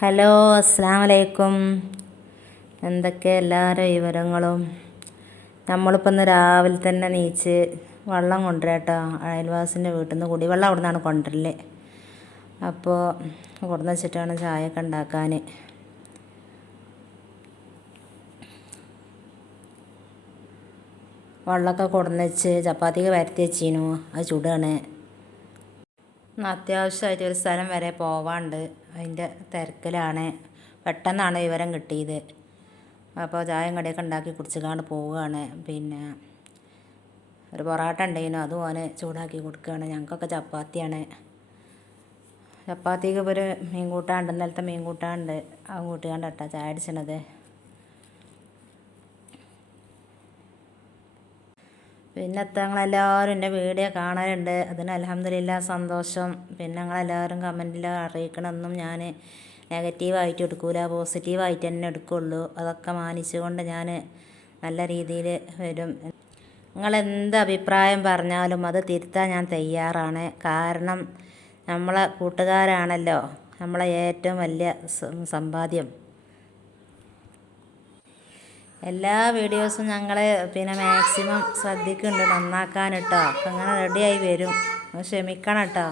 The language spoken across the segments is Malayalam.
ഹലോ, അസ്സലാമു അലൈക്കും. എന്തൊക്കെ എല്ലാവരും വിവരങ്ങളും. നമ്മളിപ്പോൾ ഇന്ന് രാവിലെ തന്നെ നീച്ച് വെള്ളം കൊണ്ടുവരാട്ടോ. അയൽവാസിൻ്റെ വീട്ടിൽ നിന്ന് കുടിവെള്ളം അവിടെ നിന്നാണ് കൊണ്ടുവരല്. അപ്പോൾ കൊടുന്ന് വെച്ചിട്ടാണ് ചായയൊക്കെ ഉണ്ടാക്കാൻ. വെള്ളമൊക്കെ കൊടുന്ന് വെച്ച് ചപ്പാത്തിക്ക് പരത്തി വെച്ചിരുന്നു. അത് ചുടുകയാണ്. അത്യാവശ്യമായിട്ട് ഒരു സ്ഥലം വരെ പോവാണ്ട്, അതിൻ്റെ തിരക്കിലാണ്. പെട്ടെന്നാണ് വിവരം കിട്ടിയത്. അപ്പോൾ ചായയും കടിയൊക്കെ ഉണ്ടാക്കി കുടിച്ചുകൊണ്ട് പോവുകയാണ്. പിന്നെ ഒരു പൊറോട്ട ഉണ്ടായിരുന്നു, അതും ഓന് ചൂടാക്കി കൊടുക്കുകയാണ്. ഞങ്ങൾക്കൊക്കെ ചപ്പാത്തിയാണ്. ചപ്പാത്തിക്ക് ഇപ്പോൾ ഒരു മീൻ കൂട്ടാനുണ്ട്, ഇന്നലത്തെ മീൻ കൂട്ടാനുണ്ട്. അത് കൂട്ടിക്കാണ്ടാട്ടാ ചായ അടിച്ചണത്. പിന്നെ ഞങ്ങളെല്ലാവരും എൻ്റെ വീഡിയോ കാണലുണ്ട്. അതിന് അൽഹംദുലില്ലാഹ് സന്തോഷം. പിന്നെ ഞങ്ങളെല്ലാവരും കമൻറ്റിൽ അറിയിക്കണമെന്നും ഞാൻ നെഗറ്റീവായിട്ട് എടുക്കൂല, പോസിറ്റീവായിട്ട് തന്നെ എടുക്കുള്ളൂ. അതൊക്കെ മാനിച്ചുകൊണ്ട് ഞാൻ നല്ല രീതിയിൽ വരും. നിങ്ങളെന്ത് അഭിപ്രായം പറഞ്ഞാലും അത് തിരുത്താൻ ഞാൻ തയ്യാറാണ്. കാരണം നമ്മളെ കൂട്ടുകാരാണല്ലോ നമ്മളെ ഏറ്റവും വലിയ സമ്പാദ്യം. എല്ലാ വീഡിയോസും ഞങ്ങൾ മാക്സിമം ശ്രദ്ധിക്കുന്നുണ്ട് നന്നാക്കാൻ കേട്ടോ. അപ്പം അങ്ങനെ റെഡിയായി വരും, ക്ഷമിക്കണം കേട്ടോ.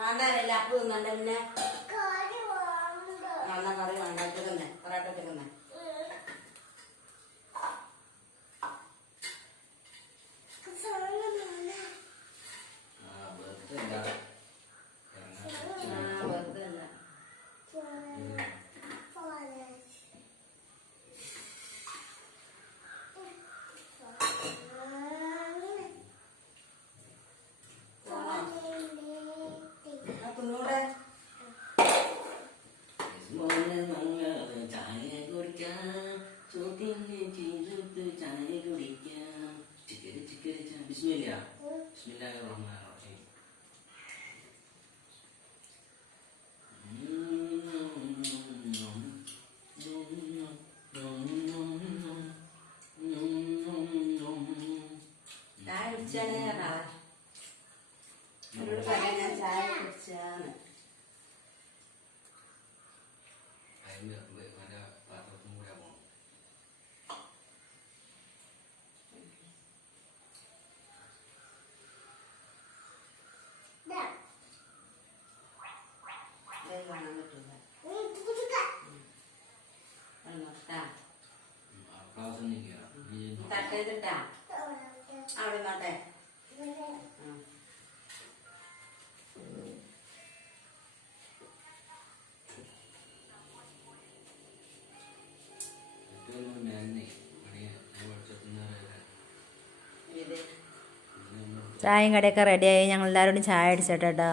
വേണ്ടല്ല അപ്പ് തിന്നണ്ട. പിന്നെ നല്ല കറി വേണ്ട, തന്നെ പൊറാട്ട തന്നെ. തട്ടേതിട്ടാ അവിടെ നോട്ടെ. ചായയും കടിയൊക്കെ റെഡിയായി. ഞങ്ങളെല്ലാവരോടും ചായ അടിച്ചിട്ടോ.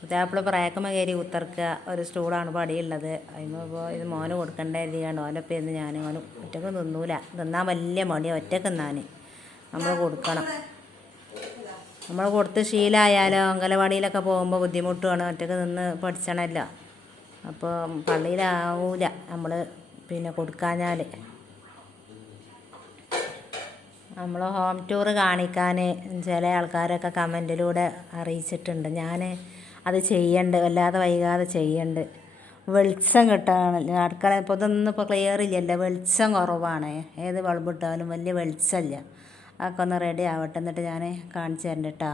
പുതിയാപ്പിള പ്രായക്കുമ്പോൾ കയറി ഉത്തർക്കുക. ഒരു സ്റ്റൂളാണ് പടിയുള്ളത്. അതിപ്പോൾ ഇത് മോന് കൊടുക്കേണ്ട രീതിയാണ്. ഓനപ്പം എന്ന് ഞാൻ ഓന് ഒറ്റക്ക് തിന്നൂല. തിന്നാൻ വലിയ മടിയാണ് ഒറ്റക്ക് തിന്നാൻ. നമ്മൾ കൊടുക്കണം. നമ്മൾ കൊടുത്ത് ശീലമായാലോ അങ്കലവാടിയിലൊക്കെ പോകുമ്പോൾ ബുദ്ധിമുട്ടുമാണ്. ഒറ്റക്ക് നിന്ന് പഠിച്ചണമല്ലോ. അപ്പോൾ പള്ളിയിലാവൂല നമ്മൾ കൊടുക്കാഞ്ഞാൽ. നമ്മൾ ഹോം ടൂർ കാണിക്കാൻ ചില ആൾക്കാരൊക്കെ കമൻറ്റിലൂടെ അറിയിച്ചിട്ടുണ്ട്. ഞാൻ അത് ചെയ്യണ്ട്, വല്ലാതെ വൈകാതെ ചെയ്യണ്ട്. വെളിച്ചം കിട്ടാൻ അടുക്കള ഇപ്പോൾ ഇതൊന്നും ഇപ്പോൾ ക്ലിയർ ഇല്ലല്ലോ, വെളിച്ചം കുറവാണ്. ഏത് ബൾബ് ഇട്ടാലും വലിയ വെളിച്ചമില്ല. അതൊക്കെ ഒന്ന് റെഡി ആവട്ടെ, എന്നിട്ട് ഞാൻ കാണിച്ചു തരണ്ട കേട്ടോ.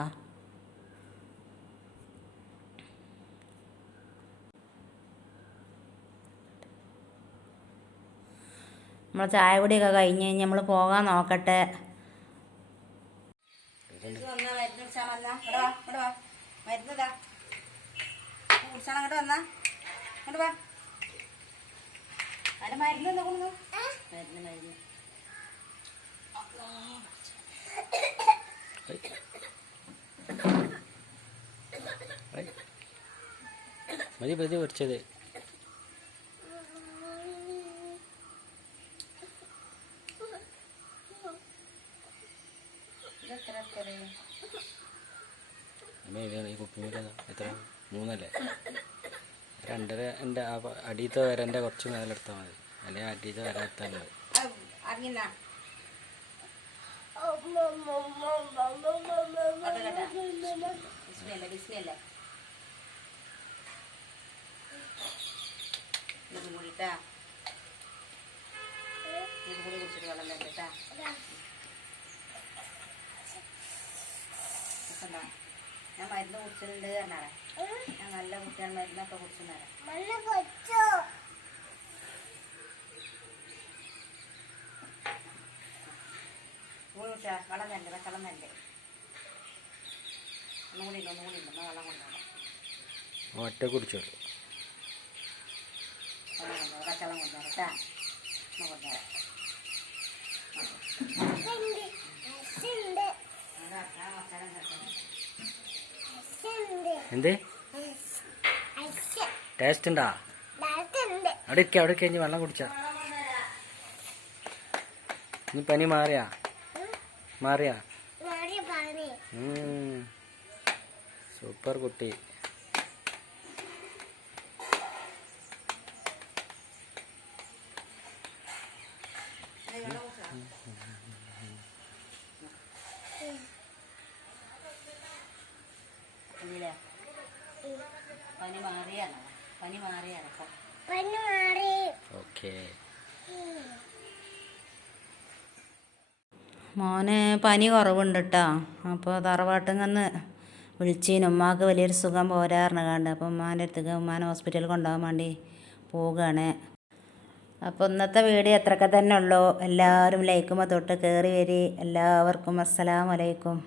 നമ്മൾ ചായ കുടിയൊക്കെ കഴിഞ്ഞ് കഴിഞ്ഞ് നമ്മൾ പോകാൻ നോക്കട്ടെ. മതി മതി കുറച്ചത്. ഈ കുപ്പിമീര എത്ര 3 അല്ലേ? 2.5 എൻ്റെ അടിയത്തെ വരൻ്റെ കുറച്ച് മേലെടുത്താൽ മതി, അല്ലെങ്കിൽ അടിയത്തെ വര എടുത്താൽ മതി. ഞാൻ മരുന്ന് കുടിച്ചിട്ടുണ്ട് പറഞ്ഞാളെ. ഞാൻ നല്ല കുട്ടിയാണ്, മരുന്നൊക്കെ കുടിച്ചിട്ടുണ്ടാകും. വെള്ളം തന്നെ, പച്ചവെള്ളം തന്നെ. ഒന്നുകൂടി ഉണ്ട് വെള്ളം കൊണ്ടുപോകാം. ഒറ്റ കുടിച്ചോളൂ. പച്ചവെള്ളം കൊണ്ടുപോകാം കേട്ടാ. കൊണ്ടുപോകാം. എന്ത് ടേസ്റ്റ് ഉണ്ടാ? അവിടെ കഴിഞ്ഞ് വെള്ളം കുടിച്ച നീ പനി മാറിയാ? സൂപ്പർ കുട്ടി. പനി മാറിയാണ്. ഓക്കേ. മോന് പനി കുറവുണ്ട് കേട്ടോ. അപ്പോൾ തറവാട്ടിൽ വിളിച്ചീന്. ഉമ്മാക്ക് വലിയൊരു സുഖം പോരാറിന് കണ്ട്. അപ്പോൾ ഉമ്മാൻ്റെ അടുത്തേക്ക് ഉമ്മാനെ ഹോസ്പിറ്റലിൽ കൊണ്ടുപോകാൻ വേണ്ടി പോവുകയാണ്. അപ്പോൾ ഇന്നത്തെ വീഡിയോ അത്രയൊക്കെ തന്നെ ഉള്ളൂ. എല്ലാവരും ലൈക്കുമ്പോൾ തൊട്ട് കയറി വരി. എല്ലാവർക്കും അസ്സലാമു അലൈക്കും.